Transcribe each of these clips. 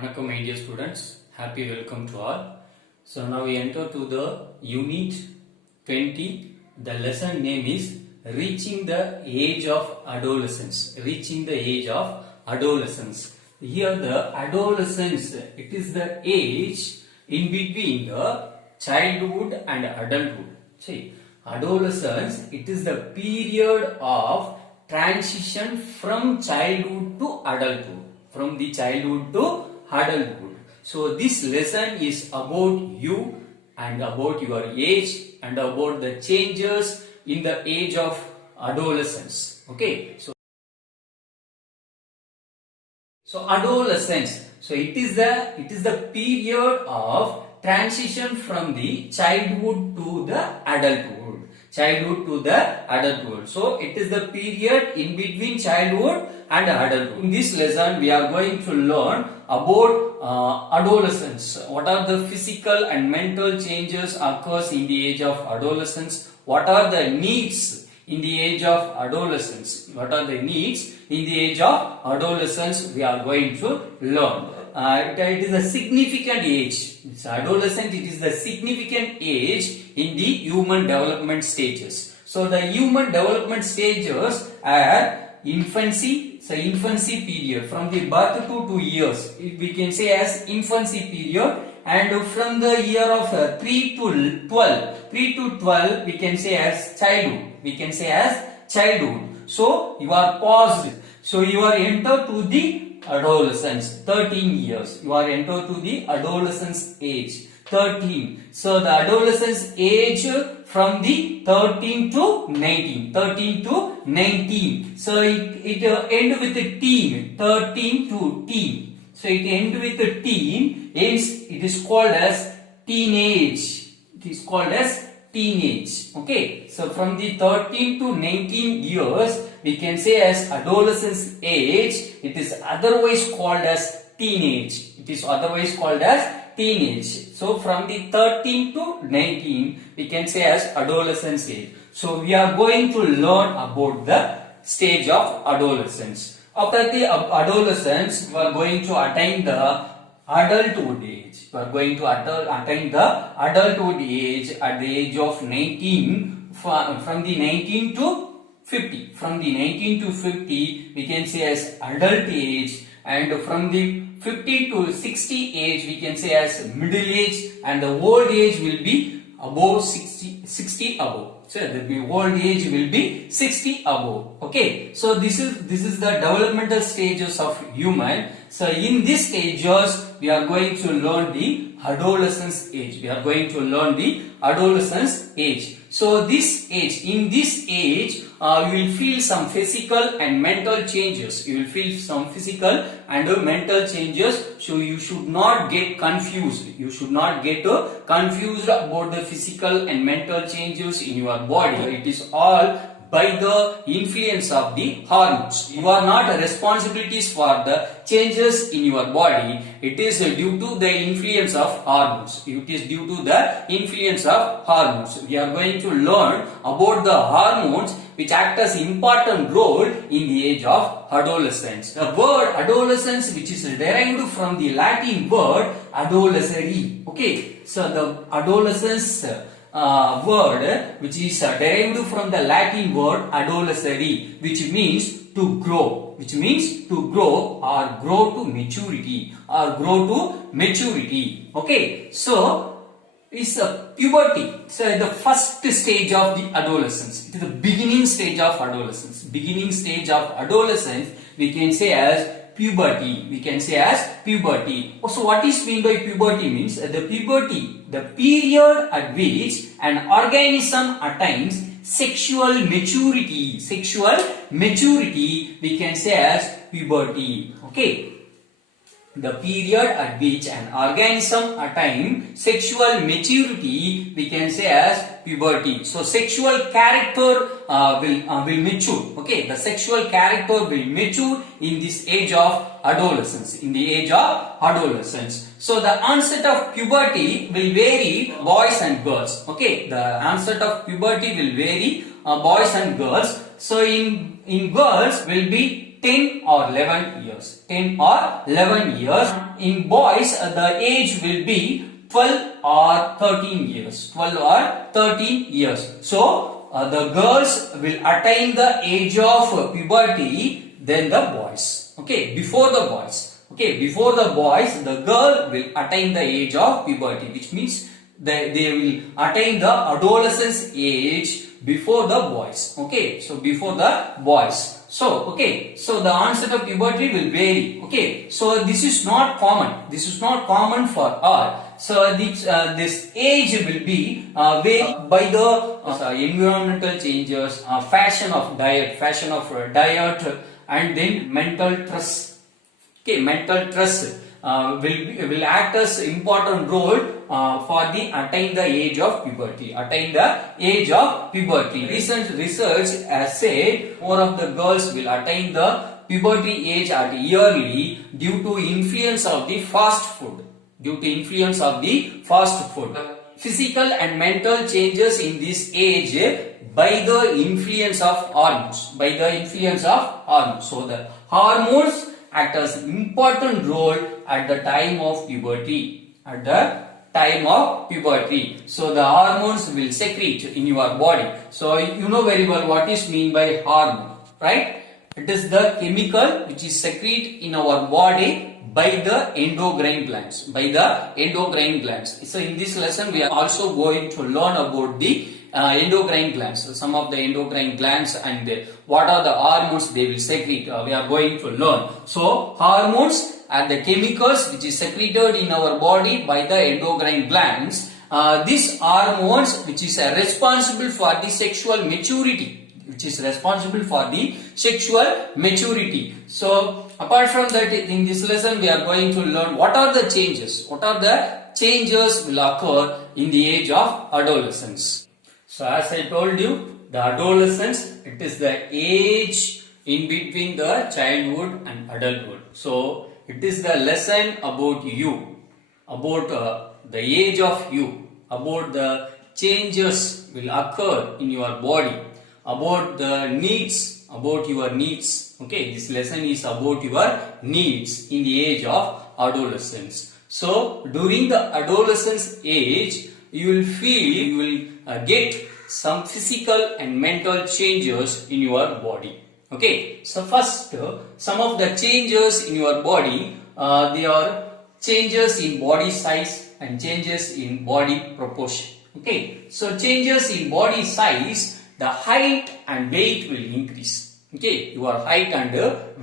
Welcome my dear students, happy welcome to all. So now we enter to the unit 20. The lesson name is reaching the age of adolescence. Reaching the age of adolescence. Here the adolescence, it is the age in between the childhood and adulthood. See, adolescence, it is the period of transition from childhood to adulthood. From the childhood to adulthood. So this lesson is about you and about your age and about the changes in the age of adolescence. Okay. So adolescence. So it is the period of transition from the childhood to the adulthood. Childhood to the adulthood. So it is the period in between childhood and adulthood. In this lesson, we are going to learn about adolescence. What are the physical and mental changes occurs in the age of adolescence? What are the needs in the age of adolescence? What are the needs in the age of adolescence? We are going to learn. It is a significant age. It's adolescent. It is the significant age in the human development stages. So the human development stages are infancy. So infancy period from the birth to 2 years. We can say as infancy period, and from the year of 3 to 12. 3 to 12 we can say as childhood. We can say as childhood. So you are paused. So you are entered to the adolescence, 13 years. You are entered to the adolescence age, 13. So the adolescence age from the 13 to 19. 13 to 19. So it end with the teen, 13 to teen. So it end with the teen. It is called as teenage. It is called as teenage. Okay. So from the 13 to 19 years, we can say as adolescence age. It is otherwise called as teenage. It is otherwise called as teenage. So from the 13 to 19, we can say as adolescence age. So we are going to learn about the stage of adolescence. After the adolescence, we are going to attain the adulthood age. We are going to attain the adulthood age at the age of 19. From the 19 to 50. From the 19 to 50, we can say as adult age, and from the 50 to 60 age, we can say as middle age, and the old age will be above 60 above. So the old age will be 60 above. Okay. So this is the developmental stages of human. So in these stages, we are going to learn the adolescence age. We are going to learn the adolescence age. So this age, in this age, you will feel some physical and mental changes. You will feel some physical and mental changes. So you should not get confused. You should not get confused about the physical and mental changes in your body. It is all by the influence of the hormones. You are not responsibilities for the changes in your body. It is due to the influence of hormones. It is due to the influence of hormones. We are going to learn about the hormones which act as important role in the age of adolescence. The word adolescence, which is derived from the Latin word adolescere. Okay, so the adolescence word which is derived from the Latin word adolescere, which means to grow, or grow to maturity, Okay, so it's a puberty. So the first stage of the adolescence. It is the beginning stage of adolescence. Beginning stage of adolescence, we can say as puberty. So what is meant by puberty means the period at which an organism attains sexual maturity. We can say as puberty. Okay. The period at which an organism attains sexual maturity, we can say as puberty. So sexual character will mature. Okay, the sexual character will mature in this age of adolescence. So the onset of puberty will vary boys and girls. Okay, the onset of puberty will vary boys and girls. So in girls will be 10 or 11 years. 10 or 11 years. In boys, the age will be 12 or 13 years. 12 or 13 years. So, the girls will attain the age of puberty than the boys. Okay, before the boys. Okay, before the boys, the girl will attain the age of puberty, which means they will attain the adolescence age before the boys. Okay, so before the boys. So, okay, so the onset of puberty will vary. Okay, so this is not common. This is not common for all. So this age will be varied by the environmental changes, fashion of diet, and then mental stress. Okay, mental stress will act as important role for the attain the age of puberty. Attain the age of puberty. Recent research has said more of the girls will attain the puberty age at yearly due to influence of the fast food. Physical and mental changes in this age by the influence of hormones. So the hormones act as important role at the time of puberty. So the hormones will secrete in your body. So you know very well what is mean by hormone, right? It is the chemical which is secrete in our body by the endocrine glands. So in this lesson we are also going to learn about the endocrine glands. So some of the endocrine glands and what are the hormones they will secrete. We are going to learn. So hormones are the chemicals which is secreted in our body by the endocrine glands. These hormones which is responsible for the sexual maturity. So apart from that, in this lesson we are going to learn what are the changes. Will occur in the age of adolescence. So as I told you, the adolescence, it is the age in between the childhood and adulthood. So it is the lesson about you, about the age of you, about the changes will occur in your body, about the needs, about your needs. Okay, this lesson is about your needs in the age of adolescence. So during the adolescence age, you will get some physical and mental changes in your body. Okay, so first some of the changes in your body, they are changes in body size and changes in body proportion. Okay, so changes in body size, the height and weight will increase. Okay, your height and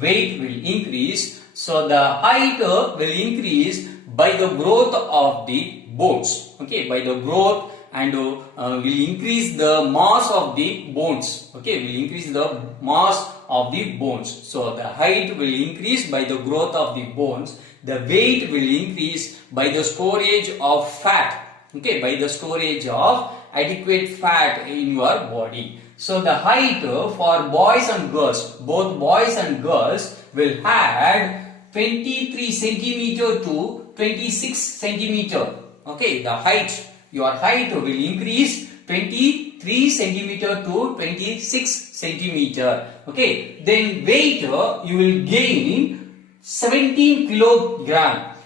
weight will increase. So the height will increase by the growth of the bones. Okay, by the growth and will increase the mass of the bones. Okay, will increase the mass of the bones. So the height will increase by the growth of the bones. The weight will increase by the storage of fat. Okay, by the storage of adequate fat in your body. So the height for boys and girls, both boys and girls will have 23 centimeter to 26 centimeter. Okay, the height, your height will increase 23 centimeter to 26 centimeter. Okay, then weight you will gain 17 kilogram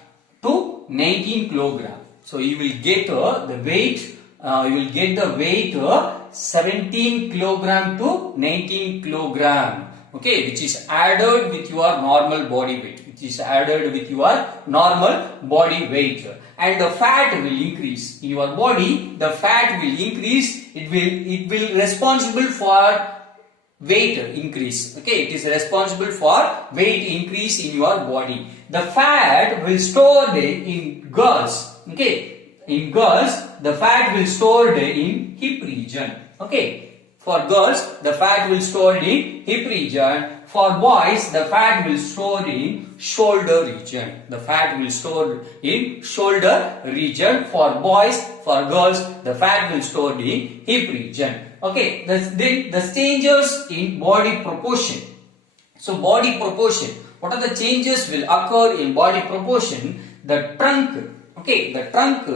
to 19 kilogram. So you will get the weight. You will get the weight 17 kilogram to 19 kilogram. Okay, which is added with your normal body weight. And the fat will increase in your body. The fat will increase. It will responsible for weight increase. Okay, it is responsible for weight increase in your body. The fat will stored in girls. Okay, in girls the fat will stored in hip region. Okay, for girls the fat will stored in hip region. For boys the fat will stored in shoulder region. The fat will stored in shoulder region for boys. For girls the fat will stored in hip region. Okay, then the changes in body proportion. So body proportion, what are the changes will occur in body proportion? The trunk Okay, the trunk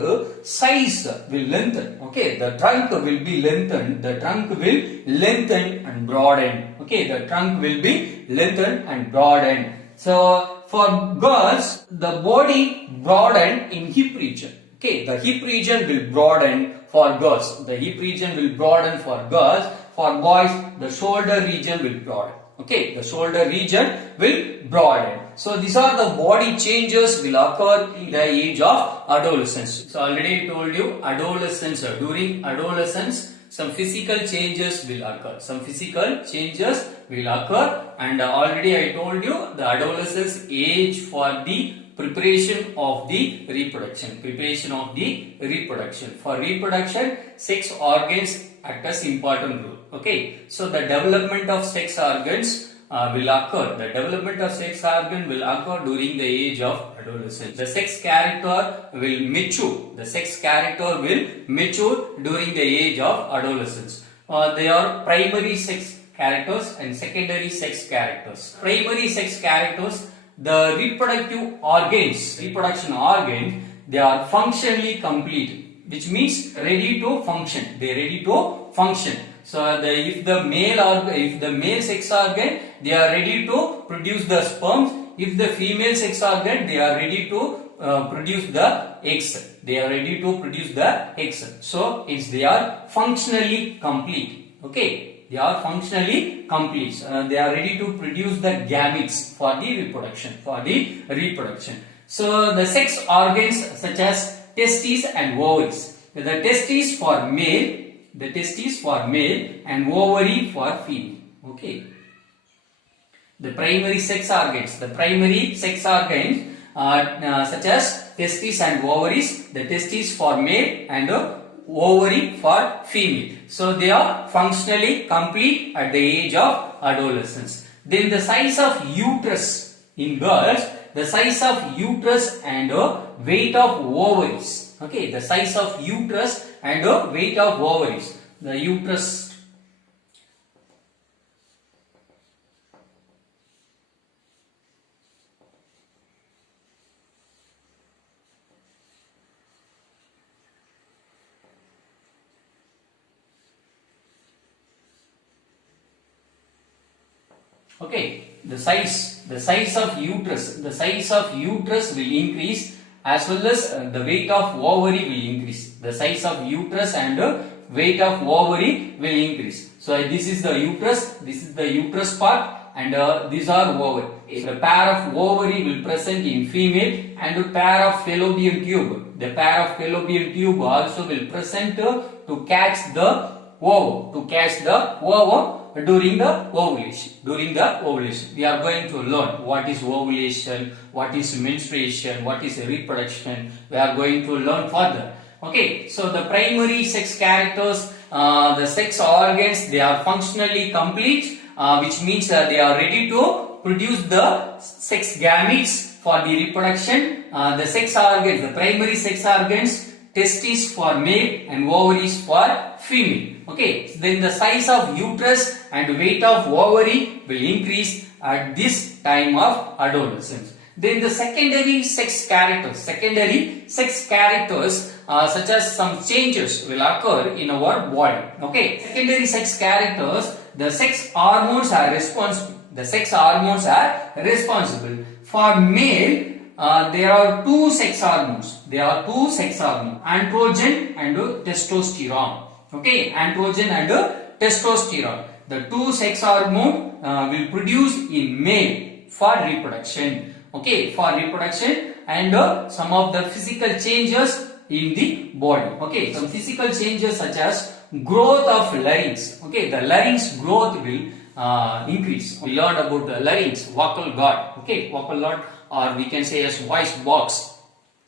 size will lengthen. Okay, the trunk will be lengthened. The trunk will lengthen and broaden. Okay, the trunk will be lengthened and broadened. So for girls, the body broaden in hip region. Okay, the hip region will broaden for girls. The hip region will broaden for girls. For boys, the shoulder region will broaden. Okay, the shoulder region will broaden. So these are the body changes will occur in the age of adolescence. So already I told you adolescence, during adolescence some physical changes will occur. Some physical changes will occur, and already I told you the adolescence age for the preparation of the reproduction. Preparation of the reproduction. For reproduction, sex organs act as important role. Okay, so the development of sex organs will occur. The development of sex organ will occur during the age of adolescence. The sex character will mature. The sex character will mature during the age of adolescence. They are primary sex characters and secondary sex characters. Primary sex characters, the reproduction organs, they are functionally complete, which means ready to function. They are ready to function. So if the male sex organ, they are ready to produce the sperms. If the female sex organ, they are ready to produce the eggs. They are ready to produce the eggs. So they are functionally complete. Okay, they are functionally complete. They are ready to produce the gametes for the reproduction. So the sex organs such as testes and ovaries. The testes for male. The testes for male and ovary for female. Okay. The primary sex organs. Such as testes and ovaries. The testes for male and ovary for female. So they are functionally complete at the age of adolescence. Then the size of uterus in girls. The size of uterus and weight of ovaries. Okay, the size of uterus and weight of ovaries. The uterus. Okay, the size of uterus. The size of uterus will increase, as well as the weight of ovary will increase. The size of uterus and weight of ovary will increase. So this is the uterus part, and these are ovary. The pair of ovary will present in female, and a pair of fallopian tube. The pair of fallopian tube also will present to catch the ovum during the ovulation. We are going to learn what is ovulation, what is menstruation, what is reproduction. We are going to learn further. Okay, so the primary sex characters, the sex organs, they are functionally complete, which means that they are ready to produce the sex gametes for the reproduction. The sex organs, the primary sex organs, testes for male and ovaries for female. Okay, then the size of uterus and weight of ovary will increase at this time of adolescence. Then the secondary sex characters, such as some changes will occur in our body. Okay, secondary sex characters, the sex hormones are responsible. For male, there are two sex hormones. Androgen and testosterone. Okay, androgen and testosterone. The two sex hormone will produce in male for reproduction. Okay, for reproduction, and some of the physical changes in the body. Okay, some physical changes such as growth of larynx. Okay, the larynx growth will increase. We learned about the larynx, vocal cord. Okay, vocal cord, or we can say as voice box.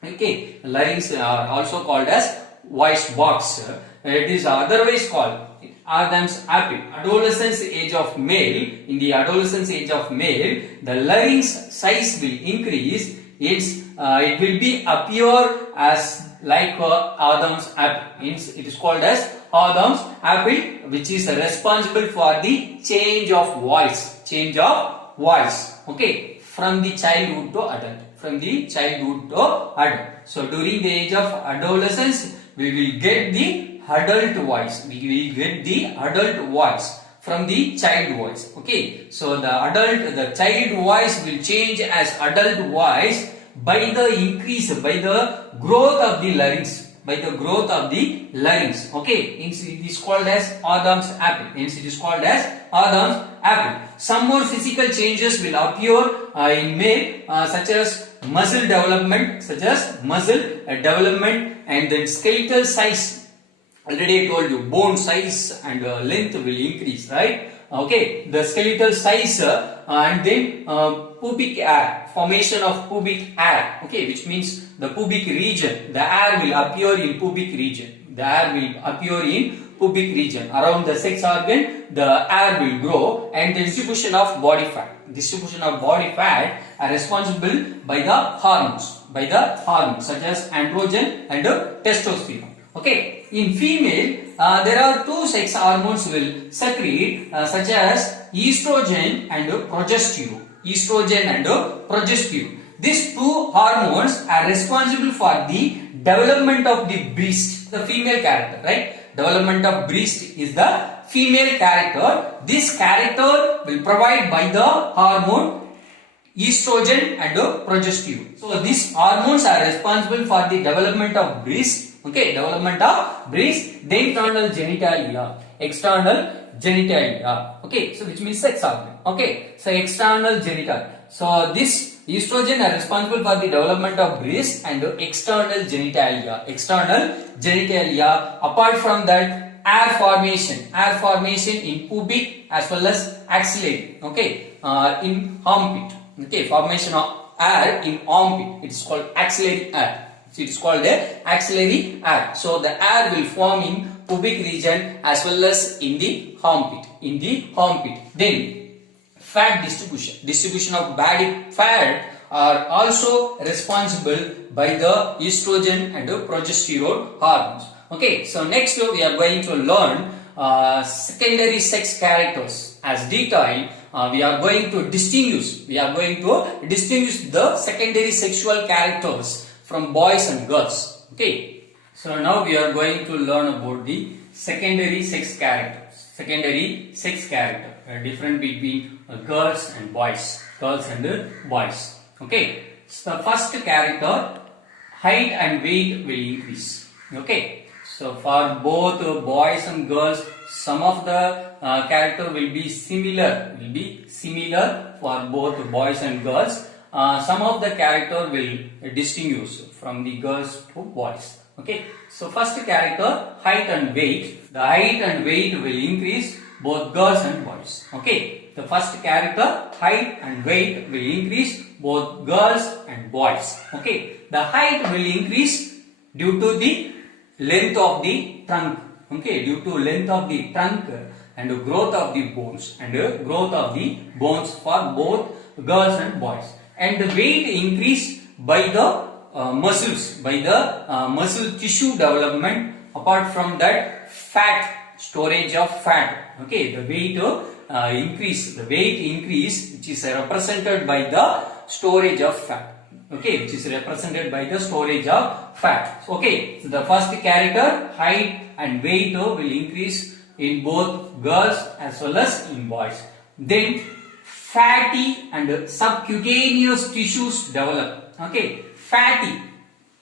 Okay, larynx are also called as voice box. It is otherwise called Adam's apple. In the adolescence age of male, the larynx size will increase. It will be appear as like Adam's apple. It is called as Adam's apple, which is responsible for the change of voice. Okay, from the childhood to adult. from the childhood to adult. So during the age of adolescence, we will get the adult voice. We will get the adult voice from the child voice. Okay, so the child voice will change as adult voice by the increase, by the growth of the larynx. By the growth of the larynx. Okay, it is called as Adam's apple. Hence it is called as Adam's apple. Some more physical changes will appear in male, such as muscle development, and then skeletal size. Already I told you, bone size and length will increase, right? Okay, the skeletal size and then pubic hair, formation of pubic hair. Okay, which means the pubic region, the hair will appear in pubic region. The hair will appear in pubic region. Around the sex organ, the hair will grow, and the distribution of body fat. Distribution of body fat are responsible by the hormones, such as androgen and testosterone. Okay, in female, there are two sex hormones will secrete, such as estrogen and progesterone. These two hormones are responsible for the development of the breast, the female character, right? Development of breast is the female character. This character will provide by the hormone estrogen and progesterone. So these hormones are responsible for the development of breast. Okay, development of breast, then external genitalia. Okay, so which means sex organ. Okay, so external genital. So this estrogen are responsible for the development of breast and external genitalia. Apart from that, hair formation in pubic as well as axillary. Okay, in armpit. Okay, formation of hair in armpit. It is called axillary hair. It is called the axillary hair. So the hair will form in pubic region as well as in the armpit. Then fat distribution of body fat are also responsible by the estrogen and progesterone hormones. Okay, so next we are going to learn secondary sex characters as detailed. We are going to distinguish the secondary sexual characters from boys and girls. Okay, so now we are going to learn about the secondary sex characters. Difference between girls and boys. Okay, so the first character, height and weight will increase. Okay, so for both boys and girls, some of the character will be similar. For both boys and girls. Some of the character will distinguish from the girls to boys. Okay, so first character, height and weight. The height and weight will increase both girls and boys. Okay, the first character, height and weight will increase both girls and boys. Okay, the height will increase due to the length of the trunk. Okay, due to length of the trunk and growth of the bones for both girls and boys. And the weight increase by the muscle tissue development. Apart from that, storage of fat. Okay, the weight increase, which is represented by the storage of fat. Okay, which is represented by the storage of fat. Okay, so the first character, height and weight will increase in both girls as well as in boys. Then fatty and subcutaneous tissues develop. Okay, fatty,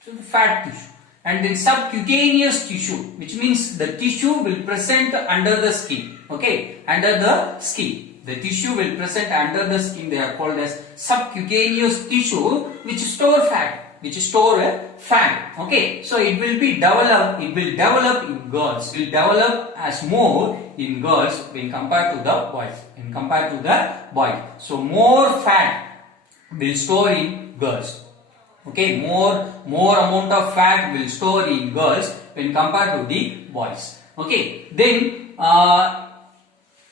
so the fat tissue, and then subcutaneous tissue, which means the tissue will present under the skin. Okay, under the skin, the tissue will present under the skin. They are called as subcutaneous tissue, which store fat. Okay, so it will develop in girls. Will develop as more in girls when compared to the boys. So more fat will store in girls. Okay, more amount of fat will store in girls when compared to the boys. Okay, then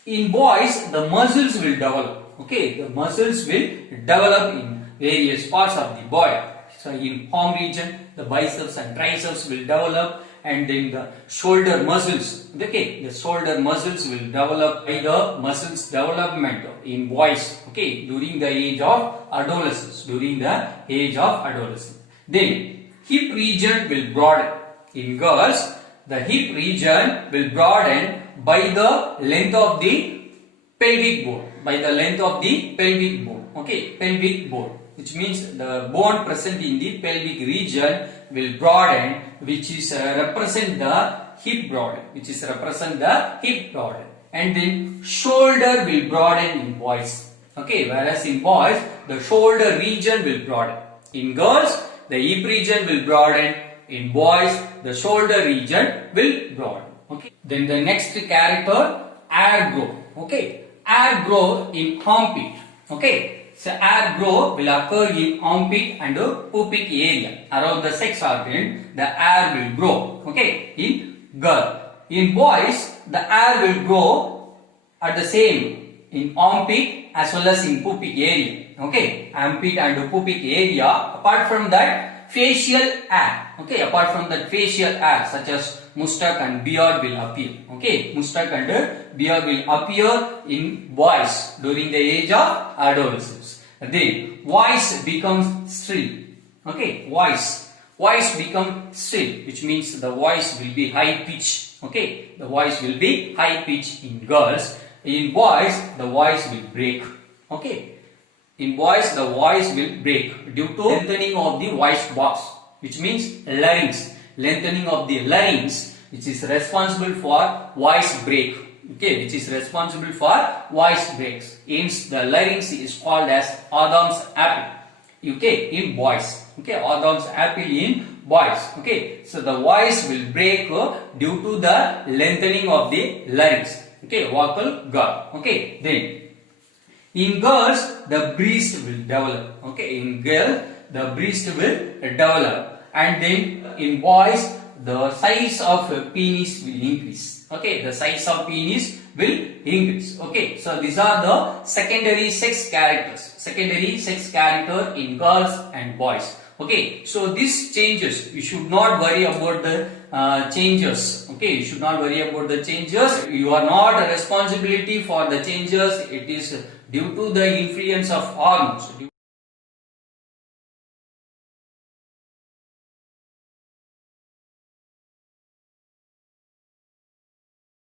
in boys the muscles will develop. Okay, the muscles will develop in various parts of the body. So in arm region, the biceps and triceps will develop, and then the shoulder muscles. Okay, the shoulder muscles will develop by the muscles development in boys. Okay, during the age of adolescence. During the age of adolescence. Then hip region will broaden. In girls, the hip region will broaden by the length of the pelvic bone. By the length of the pelvic bone. Okay, pelvic bone, which means the bone present in the pelvic region will broaden, which is represent the hip broaden. Which is represent the hip broaden. And then shoulder will broaden in boys. Okay, whereas in boys, the shoulder region will broaden. In girls, the hip region will broaden. In boys, the shoulder region will broaden. Okay. Then the next character, hair growth. Okay. Hair growth in armpit. Okay. So hair growth will occur in armpit and pubic area. Around the sex organ, the hair will grow. Okay. In girl. In boys, the hair will grow at the same in armpit as well as in pubic area. Okay. Armpit and pubic area. Apart from that, facial hair. Okay, apart from that, facial hair such as mustache and beard will appear. Okay, mustache and beard will appear in boys during the age of adolescence. Then voice becomes shrill. Okay, voice becomes shrill, which means the voice will be high pitch. Okay, the voice will be high pitch in girls. In boys, the voice will break. Okay. In boys, the voice will break due to lengthening of the voice box, which means larynx. Lengthening of the larynx, which is responsible for voice break. Okay, which is responsible for voice breaks. Hence, the larynx is called as Adam's apple. Okay, in boys. Okay, Adam's apple in boys. Okay, so the voice will break due to the lengthening of the larynx. Okay, vocal guard. Okay, then. In girls, the breast will develop. Okay, in girls, the breast will develop. And then in boys, the size of penis will increase. Okay, the size of penis will increase. Okay, so these are the secondary sex characters. Secondary sex character in girls and boys. Okay, so these changes, you should not worry about the changes. Okay, you should not worry about the changes. You are not a responsibility for the changes. It is due to the influence of hormones.